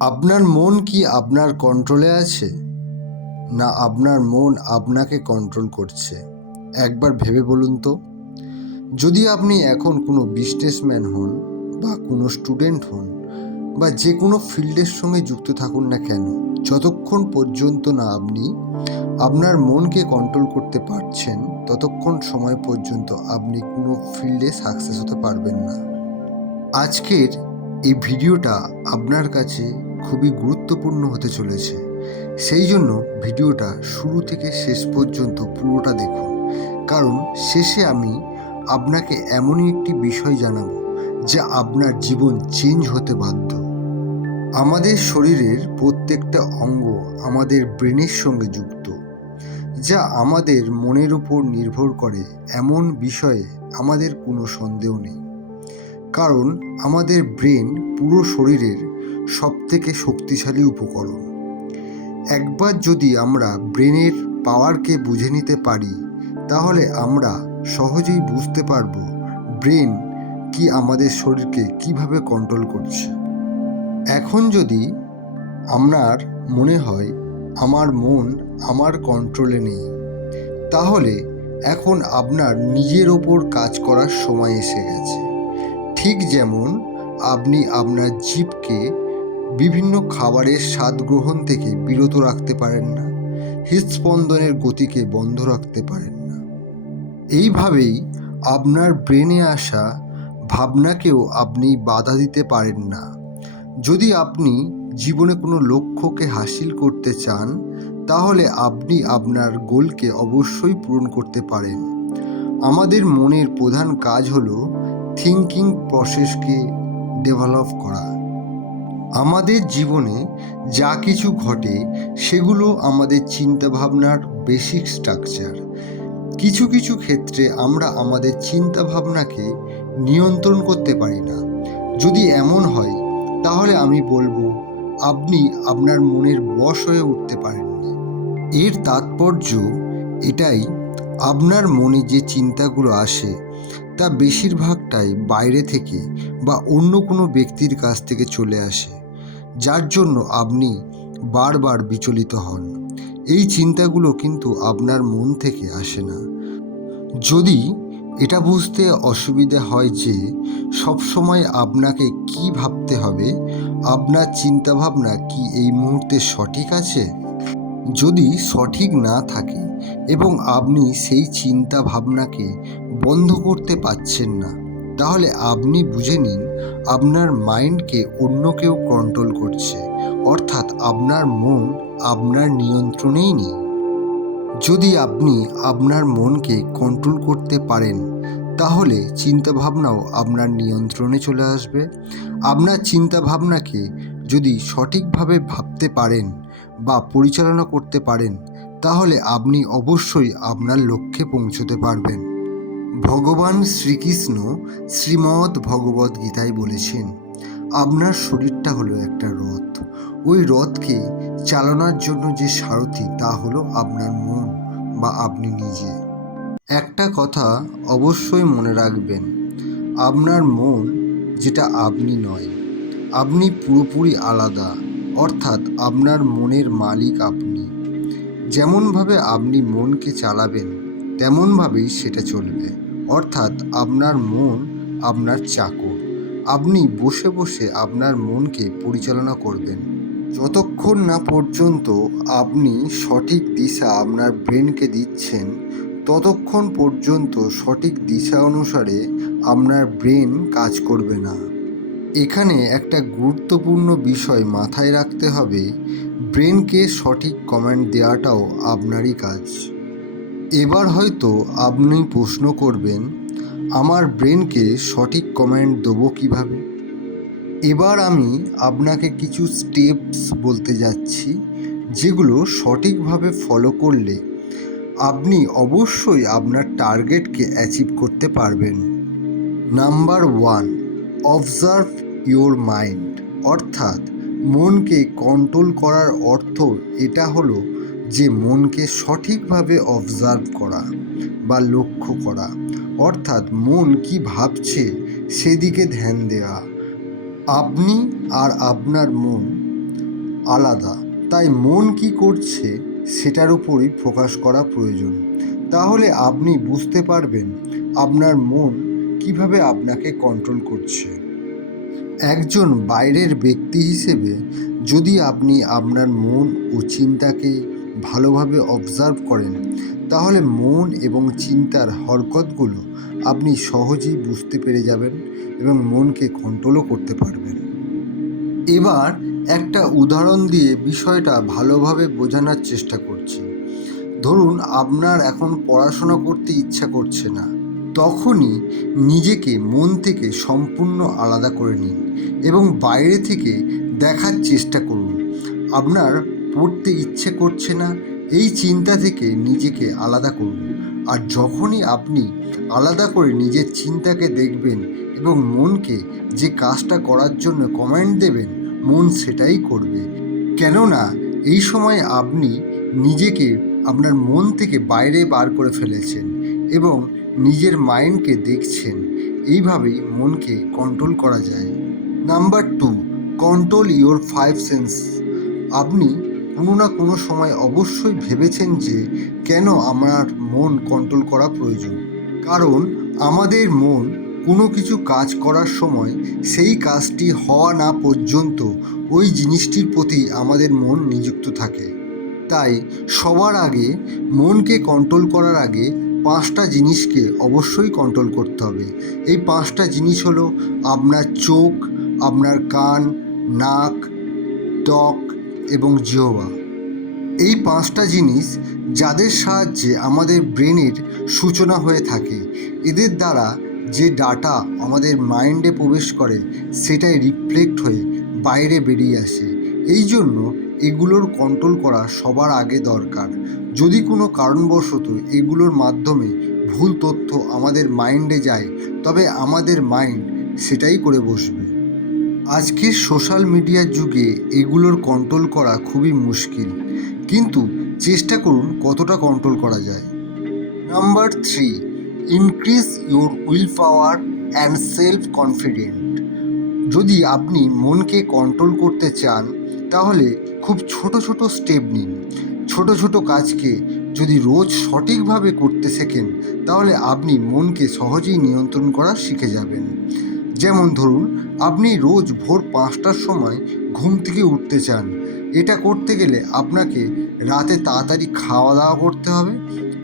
আপনার মন কি আপনার কন্ট্রোলে আছে, না আপনার মন আপনাকে কন্ট্রোল করছে? একবার ভেবে বলুন তো। যদি আপনি এখন কোনো বিজনেসম্যান হন, বা কোনো স্টুডেন্ট হন, বা যে কোনো ফিল্ডের সঙ্গে যুক্ত থাকুন না কেন, যতক্ষণ পর্যন্ত না আপনি আপনার মনকে কন্ট্রোল করতে পারছেন, ততক্ষণ সময় পর্যন্ত আপনি কোনো ফিল্ডে সাকসেস হতে পারবেন না। আজকের এই ভিডিওটা আপনার কাছে খুবই গুরুত্বপূর্ণ হতে চলেছে। সেই জন্য ভিডিওটা শুরু থেকে শেষ পর্যন্ত পুরোটা দেখুন, কারণ শেষে আমি আপনাকে এমনই একটি বিষয় জানাবো যা আপনার জীবন চেঞ্জ হতে বাধ্য। আমাদের শরীরের প্রত্যেকটা অঙ্গ আমাদের ব্রেনের সঙ্গে যুক্ত, যা আমাদের মনের উপর নির্ভর করে এমন বিষয়ে আমাদের কোনো সন্দেহ নেই। কারণ আমাদের ব্রেন পুরো শরীরের সবথেকে শক্তিশালী উপকরণ। একবার যদি আমরা ব্রেনের পাওয়ারকে বুঝে নিতে পারি, তাহলে আমরা সহজেই বুঝতে পারবো ব্রেন কি আমাদের শরীরকে কিভাবে কন্ট্রোল করছে। এখন যদি আপনার মনে হয় আমার মন আমার কন্ট্রোলে নেই, তাহলে এখন আপনার নিজের ওপর কাজ করার সময় এসে গেছে। ঠিক যেমন আপনি আপনার জিভকে বিভিন্ন খাবারের স্বাদ গ্রহণ থেকে বিরত রাখতে পারেন না, হৃদস্পন্দনের গতিকে বন্ধ রাখতে পারেন না, এইভাবেই আপনার ব্রেনে আসা ভাবনাকেও আপনি বাধা দিতে পারেন না। যদি আপনি জীবনে কোনো লক্ষ্যকে হাসিল করতে চান, তাহলে আপনি আপনার গোলকে অবশ্যই পূরণ করতে পারেন। আমাদের মনের প্রধান কাজ হলো থিঙ্কিং প্রসেসকে ডেভেলপ করা। আমাদের জীবনে যা কিছু ঘটে সেগুলো আমাদের চিন্তাভাবনার বেসিক স্ট্রাকচার। কিছু কিছু ক্ষেত্রে আমরা আমাদের চিন্তাভাবনাকে নিয়ন্ত্রণ করতে পারি না। যদি এমন হয়, তাহলে আমি বলবো আপনি আপনার মনের বশ হয়ে উঠতে পারেননি। এর তাৎপর্য এটাই, আপনার মনে যে চিন্তাগুলো আসে তা বেশিরভাগটাই বাইরে থেকে বা অন্য কোনো ব্যক্তির কাছ থেকে চলে আসে, যার জন্য আপনি বারবার বিচলিত হন। এই চিন্তাগুলো কিন্তু আপনার মন থেকে আসে না। যদি এটা বুঝতে অসুবিধা হয় যে সবসময় আপনাকে কি ভাবতে হবে, আপনার চিন্তাভাবনা কি এই মুহূর্তে সঠিক আছে? যদি সঠিক না থাকে এবং আপনি সেই চিন্তা ভাবনাকে বন্ধ করতে পারছেন না, তাহলে আপনি বুঝে নিন আপনার মাইন্ডকে অন্য কেউ কন্ট্রোল করছে, অর্থাৎ আপনার মন আপনার নিয়ন্ত্রণেই নেই। যদি আপনি আপনার মনকে কন্ট্রোল করতে পারেন, তাহলে চিন্তাভাবনাও আপনার নিয়ন্ত্রণে চলে আসবে। আপনার চিন্তাভাবনাকে যদি সঠিকভাবে ভাবতে পারেন বা পরিচালনা করতে পারেন, তাহলে আপনি অবশ্যই আপনার লক্ষ্যে পৌঁছতে পারবেন। ভগবান শ্রীকৃষ্ণ শ্রীমদ্ ভগবদ্ গীতায় বলেছেন, আপনার শরীরটা হলো একটা রথ। ওই রথকে চালানোর জন্য যে সারথি, তা হলো আপনার মন বা আপনি নিজে। একটা কথা অবশ্যই মনে রাখবেন, আপনার মন যেটা আপনি নয়, আপনি পুরোপুরি আলাদা। অর্থাৎ আপনার মনের মালিক আপনি। যেমনভাবে আপনি মনকে চালাবেন, তেমনভাবেই সেটা চলবে। অর্থাৎ আপনার মন আপনার চাকর। আপনি বসে বসে আপনার মনকে পরিচালনা করবেন। যতক্ষণ না পর্যন্ত আপনি সঠিক দিশা আপনার ব্রেনকে দিচ্ছেন, ততক্ষণ পর্যন্ত সঠিক দিশা অনুসারে আপনার ব্রেন কাজ করবে না। এখানে একটা গুরুত্বপূর্ণ বিষয় মাথায় রাখতে হবে, ব্রেনকে সঠিক কমান্ড দেওয়াটাও আপনারই কাজ। এবার হয়তো আপনি প্রশ্ন করবেন, আমার ব্রেনকে সঠিক কমান্ড দেবো কীভাবে? এবার আমি আপনাকে কিছু স্টেপস বলতে যাচ্ছি, যেগুলো সঠিকভাবে ফলো করলে আপনি অবশ্যই আপনার টার্গেটকে অ্যাচিভ করতে পারবেন। Number 1, observe your mind. অর্থাৎ মনকে কন্ট্রোল করার অর্থ এটা হলো যে মনকে সঠিকভাবে অবজার্ভ করা বা লক্ষ্য করা। অর্থাৎ মন কি ভাবছে সেদিকে ধ্যান দেওয়া। আপনি আর আপনার মন আলাদা, তাই মন কি করছে সেটার উপরই ফোকাস করা প্রয়োজন। তাহলে আপনি বুঝতে পারবেন আপনার মন কিভাবে আপনাকে কন্ট্রোল করছে। একজন বাইরের ব্যক্তি হিসেবে যদি আপনি আপনার মন ও চিন্তাকে ভালোভাবে অবজার্ভ করেন, তাহলে মন এবং চিন্তার হরকতগুলো আপনি সহজেই বুঝতে পেরে যাবেন এবং মনকে কন্ট্রোলও করতে পারবেন। এবার একটা উদাহরণ দিয়ে বিষয়টা ভালোভাবে বোঝানোর চেষ্টা করছি। ধরুন আপনার এখন পড়াশোনা করতে ইচ্ছা করছে না, তখনই নিজেকে মন থেকে সম্পূর্ণ আলাদা করে নিন এবং বাইরে থেকে দেখার চেষ্টা করুন আপনার পড়তে ইচ্ছে করছে না। এই চিন্তা থেকে নিজেকে আলাদা করুন, আর যখনই আপনি আলাদা করে নিজের চিন্তাকে দেখবেন এবং মনকে যে কাজটা করার জন্য কমান্ড দেবেন, মন সেটাই করবে। কেননা এই সময় আপনি নিজেকে আপনার মন থেকে বাইরে বার করে ফেলেছেন এবং নিজের মাইন্ডকে দেখছেন। এইভাবেই মনকে কন্ট্রোল করা যায়। Number 2, control your 5 sense. আপনি কোনো না কোনো সময় অবশ্যই ভেবেছেন যে কেন আমার মন কন্ট্রোল করা প্রয়োজন। কারণ আমাদের মন কোনো কিছু কাজ করার সময় সেই কাজটি হওয়া না পর্যন্ত ওই জিনিসটির প্রতি আমাদের মন নিযুক্ত থাকে। তাই সবার আগে মনকে কন্ট্রোল করার আগে 5টা জিনিসকে অবশ্যই কন্ট্রোল করতে হবে। এই 5টা জিনিস হলো আপনার চোখ, আপনার কান, নাক, ত্বক এবং জিহ্বা। এই 5টা জিনিস যাদের সাহায্যে আমাদের ব্রেনের সূচনা হয়ে থাকে। এদের দ্বারা যে ডাটা আমাদের মাইন্ডে প্রবেশ করে সেটাই রিফ্লেক্ট হয়ে বাইরে বেরিয়ে আসে। এই জন্য এগুলোর কন্ট্রোল করা সবার আগে দরকার। যদি কোনো কারণবশত এগুলোর মাধ্যমে ভুল তথ্য আমাদের মাইন্ডে যায়, তবে আমাদের মাইন্ড সেটাই করে বসবে। আজকের সোশ্যাল মিডিয়ার যুগে এগুলোর কন্ট্রোল করা খুবই মুশকিল, কিন্তু চেষ্টা করুন কতটা কন্ট্রোল করা যায়। Number 3, increase your will power and self confident. যদি আপনি মনকে কন্ট্রোল করতে চান, তাহলে খুব ছোট ছোট স্টেপ নিন। ছোট ছোট কাজকে যদি রোজ সঠিকভাবে করতে শেখেন, তাহলে আপনি মনকে সহজেই নিয়ন্ত্রণ করা শিখে যাবেন। যেমন ধরুন, আপনি রোজ ভোর 5টার সময় ঘুম থেকে উঠতে চান। এটা করতে গেলে আপনাকে রাতে তাড়াতাড়ি খাওয়া দাওয়া করতে হবে,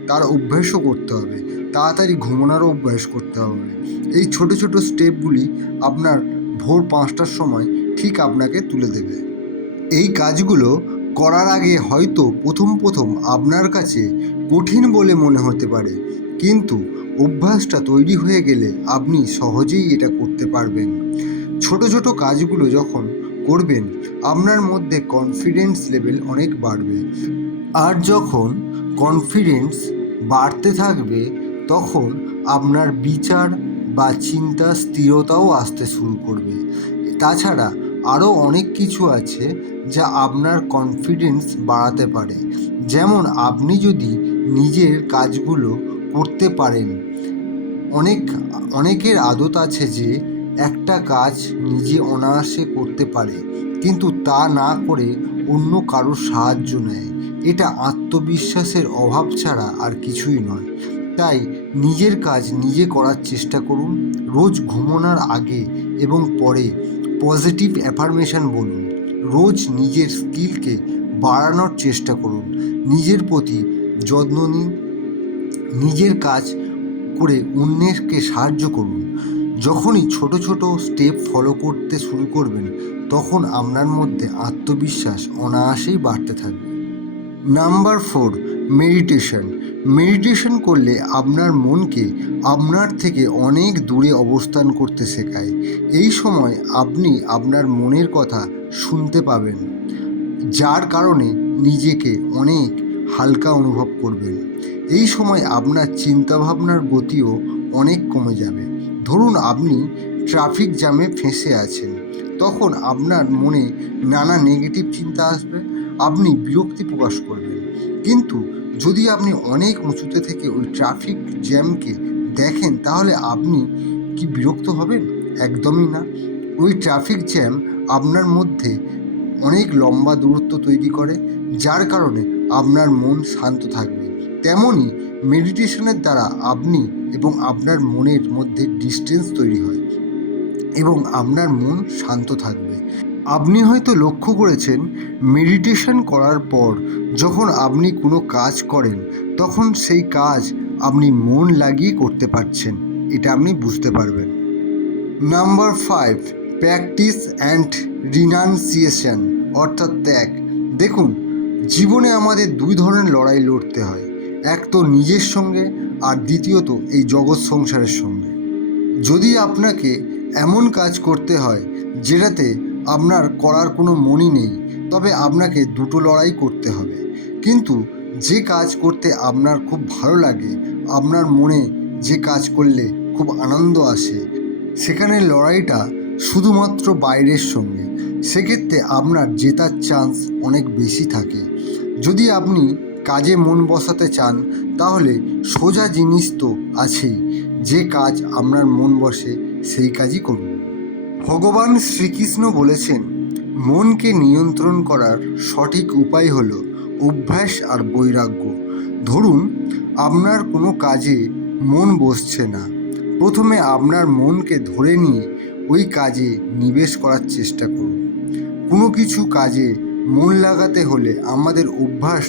তার অভ্যাসও করতে হবে, তাড়াতাড়ি ঘুমানোরও অভ্যাস করতে হবে। এই ছোট ছোট স্টেপগুলি আপনার ভোর 5টার সময় ঠিক আপনাকে তুলে দেবে। এই কাজগুলো করার আগে হয়তো প্রথম আপনার কাছে কঠিন বলে মনে হতে পারে, কিন্তু অভ্যাসটা তৈরি হয়ে গেলে আপনি সহজেই এটা করতে পারবেন। ছোট ছোট কাজগুলো যখন করবেন, আপনার মধ্যে কনফিডেন্স লেভেল অনেক বাড়বে। আর যখন কনফিডেন্স বাড়তে থাকবে, তখন আপনার বিচার বা চিন্তা স্থিরতাও আসতে শুরু করবে। তাছাড়া আরও অনেক কিছু আছে যা আপনার কনফিডেন্স বাড়াতে পারে। যেমন আপনি যদি নিজের কাজগুলো করতে পারেন। অনেকের আদত আছে যে একটা কাজ নিজে অনায়াসে করতে পারে, কিন্তু তা না করে অন্য কারোর সাহায্য নেয়। এটা আত্মবিশ্বাসের অভাব ছাড়া আর কিছুই নয়। তাই নিজের কাজ নিজে করার চেষ্টা করুন। রোজ ঘুমানোর আগে এবং পরে পজিটিভ অ্যাফার্মেশন বলুন। রোজ নিজের স্কিলকে বাড়ানোর চেষ্টা করুন। নিজের প্রতি যত্ন নিন। নিজের কাজ করে অন্যকে সাহায্য করুন। যখনই ছোট ছোট স্টেপ ফলো করতে শুরু করবেন, তখন আপনার মধ্যে আত্মবিশ্বাস অনায়াসেই বাড়তে থাকবে। Number 4, meditation. মেডিটেশন করলে আপনার মনকে আপনার থেকে অনেক দূরে অবস্থান করতে শেখায়। এই সময় আপনি আপনার মনের কথা শুনতে পাবেন, যার কারণে নিজেকে অনেক হালকা অনুভব করবেন। এই সময় আপনার চিন্তাভাবনার গতিও অনেক কমে যাবে। ধরুন আপনি ট্রাফিক জ্যামে ফেঁসে আছেন, তখন আপনার মনে নানা নেগেটিভ চিন্তা আসবে, আপনি বিরক্তি প্রকাশ করবেন। কিন্তু যদি আপনি অনেক উঁচুতে থেকে ওই ট্রাফিক জ্যামকে দেখেন, তাহলে আপনি কি বিরক্ত হবেন? একদমই না। ওই ট্রাফিক জ্যাম আপনার মধ্যে অনেক লম্বা দূরত্ব তৈরি করে, যার কারণে আপনার মন শান্ত থাকবে। তেমনই মেডিটেশনের দ্বারা আপনি এবং আপনার মনের মধ্যে ডিস্টেন্স তৈরি হয় এবং আপনার মন শান্ত থাকবে। আপনি হয়তো লক্ষ্য করেছেন, মেডিটেশন করার পর যখন আপনি কোনো কাজ করেন তখন সেই কাজ আপনি মন লাগিয়ে করতে পারছেন, এটা আপনি বুঝতে পারবেন। নাম্বার 5, প্র্যাকটিস অ্যান্ড রিনাউন্সিয়েশন, অর্থাৎ ত্যাগ। দেখুন, জীবনে আমাদের দুই ধরনের লড়াই লড়তে হয়, এক তো নিজের সঙ্গে আর দ্বিতীয়ত এই জগৎ সংসারের সঙ্গে। যদি আপনাকে এমন কাজ করতে হয় যেটাতে আপনার করার কোনো মনই নেই, তবে আপনাকে দুটো লড়াই করতে হবে। কিন্তু যে কাজ করতে আপনার খুব ভালো লাগে, আপনার মনে যে কাজ করলে খুব আনন্দ আসে, সেখানে লড়াইটা শুধুমাত্র বাইরের সঙ্গে, সেক্ষেত্রে আপনার জেতার চান্স অনেক বেশি থাকে। যদি আপনি কাজে মন বসাতে চান তাহলে সোজা জিনিস তো আছেই, যে কাজ আপনার মন বসে সেই কাজই করুন। ভগবান শ্রীকৃষ্ণ বলেছেন, মনকে নিয়ন্ত্রণ করার সঠিক উপায় হলো অভ্যাস আর বৈরাগ্য। ধরুন, আপনার কোনো কাজে মন বসছে না, প্রথমে আপনার মনকে ধরে নিয়ে ওই কাজে নিবেশ করার চেষ্টা করুন। কোনো কিছু কাজে মন লাগাতে হলে আমাদের অভ্যাস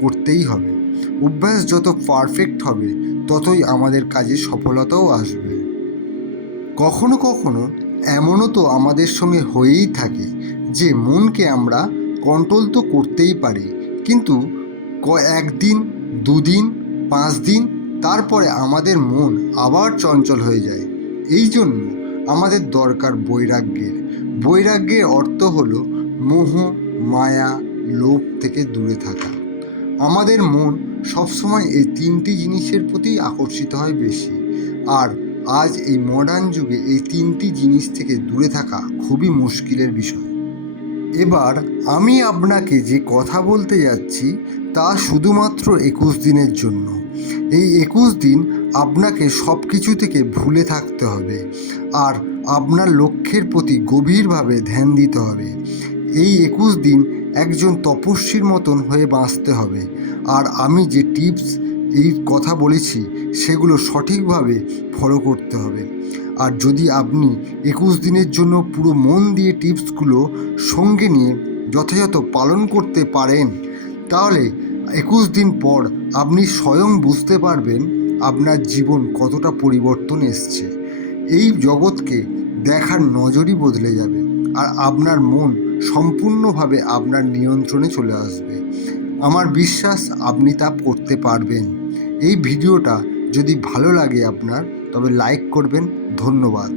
করতেই হবে। অভ্যাস যত পারফেক্ট হবে ততই আমাদের কাজে সফলতাও আসবে। কখনো কখনো এমনও তো আমাদের সঙ্গে হয়েই থাকে যে মনকে আমরা কন্ট্রোল তো করতেই পারি, কিন্তু একদিন, দুদিন, 5 দিন, তারপরে আমাদের মন আবার চঞ্চল হয়ে যায়। এই জন্য আমাদের দরকার বৈরাগ্যের। বৈরাগ্যের অর্থ হলো মোহ, মায়া, লোভ থেকে দূরে থাকা। আমাদের মন সবসময় এই 3টি জিনিসের প্রতি আকর্ষিত হয় বেশি, আর আজ এই মডার্ন যুগে এই 3টি জিনিস থেকে দূরে থাকা খুবই মুশকিলের বিষয়। এবার আমি আপনাকে যে কথা বলতে যাচ্ছি তা শুধুমাত্র 21 দিনের জন্য। এই 21 দিন আপনাকে সব কিছু থেকে ভুলে থাকতে হবে আর আপনার লক্ষ্যের প্রতি গভীরভাবে ধ্যান দিতে হবে। এই 21 দিন একজন তপস্বীর মতন হয়ে বাঁচতে হবে। আর আমি যে টিপস এই কথা বলেছি সেগুলো সঠিকভাবে ফলো করতে হবে। আর যদি আপনি 21 দিনের জন্য পুরো মন দিয়ে টিপসগুলো সঙ্গে নিয়ে যথাযথ পালন করতে পারেন, তাহলে 21 দিন পর আপনি স্বয়ং বুঝতে পারবেন আপনার জীবন কতটা পরিবর্তন এসছে। এই জগৎকে দেখার নজরই বদলে যাবে আর আপনার মন সম্পূর্ণভাবে আপনার নিয়ন্ত্রণে চলে আসবে। আমার বিশ্বাস আপনি তা করতে পারবেন। এই ভিডিওটা যদি ভালো লাগে আপনার, তবে লাইক করবেন। ধন্যবাদ।